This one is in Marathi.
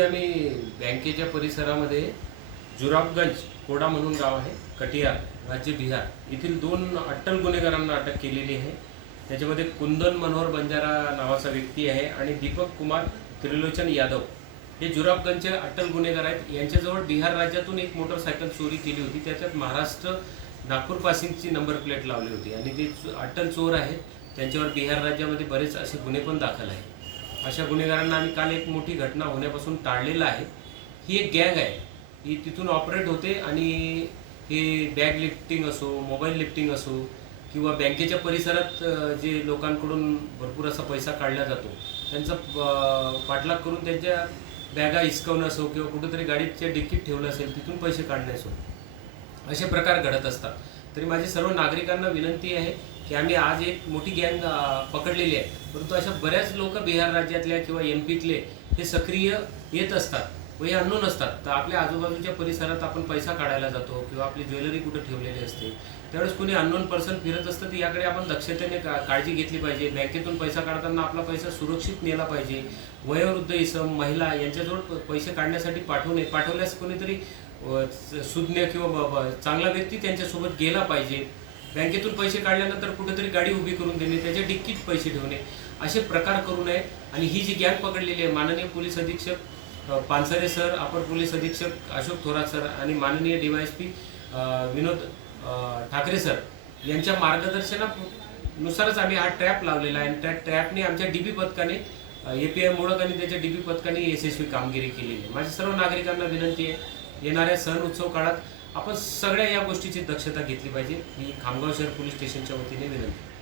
आम्ही बँकेच्या परिसरामध्ये जुराबगंज कोडा म्हणून गाव आहे कटियार राज्य बिहार. येथील दोन अट्टल गुन्हेगारांना अटक केलेली आहे. त्याच्यामध्ये कुंदन मनोहर बंजारा नावाचा व्यक्ती आहे आणि दीपक कुमार त्रिलोचन यादव. हे जुराबगंजचे अट्टल गुन्हेगार आहेत. यांच्याजवळ बिहार राज्यातून एक मोटरसायकल चोरी केली होती. त्याच्यात महाराष्ट्र नागपूर पासिंगची नंबर प्लेट लावली होती आणि जे अटल अट्टल चोर आहेत. त्यांच्यावर बिहार राज्यामध्ये बरेच असे गुन्हे पण दाखल आहेत. अशा गुन्हेगारांना आम्ही काल एक मोठी घटना होण्यापासून टाळलेलं आहे. ही एक गँग आहे. ही तिथून ऑपरेट होते आणि हे बॅग लिफ्टिंग असो मोबाईल लिफ्टिंग असो किंवा बँकेच्या परिसरात जे लोकांकडून भरपूर असा पैसा काढला जातो त्यांचा पाठलाग करून त्यांच्या बॅगा हिसकवणं असो किंवा कुठेतरी गाडीच्या डिक्कीत ठेवलं असेल तिथून पैसे काढणे असो असे प्रकार घडत असतात. तरी माझी सर्व नागरिकांना विनंती आहे की आम्ही आज एक मोठी गँग पकडलेली आहे. परंतु अशा बऱ्याच लोक बिहार राज्यातल्या किंवा एम पीतले हे सक्रिय येत असतात व हे अननोन असतात. तर आपल्या आजूबाजूच्या परिसरात आपण पैसा काढायला जातो किंवा आपली ज्वेलरी कुठं ठेवलेली असते. त्यावेळेस कोणी अननोन पर्सन फिरत असतं तर याकडे आपण दक्षतेने का काळजी घेतली पाहिजे. बँकेतून पैसा काढताना आपला पैसा सुरक्षित नेला पाहिजे. वयोवृद्ध इसम महिला यांच्याजवळ प- पैसे काढण्यासाठी पाठवणे पाठवल्यास कोणीतरी सुज्ञ किंवा चांगला व्यक्ती त्यांच्यासोबत गेला पाहिजे. बँकेतून पैसे काढल्यानंतर कुठेतरी गाडी उभी करून देणे त्याच्या डिक्कीत पैसे ठेवणे असे प्रकार करू नये. आणि ही जी गॅंग पकडलेली आहे माननीय पोलीस अधीक्षक पानसरे सर अपर पोलीस अधीक्षक अशोक थोरात सर आणि माननीय डीवायएसपी विनोद ठाकरे सर यांच्या मार्गदर्शनानुसारच आम्ही हा ट्रॅप लावलेला आहे. आणि त्या ट्रॅपने आमच्या डी बी पथकाने ए पी आय मोडक आणि त्याच्या डी बी पथकाने यशस्वी कामगिरी केलेली आहे. माझ्या सर्व नागरिकांना विनंती आहे येणाऱ्या सण उत्सव काळात आपण सगळ्या या गोष्टीची दक्षता घेतली पाहिजे. ही खामगाव शहर पोलीस स्टेशनच्या वतीने विनंती.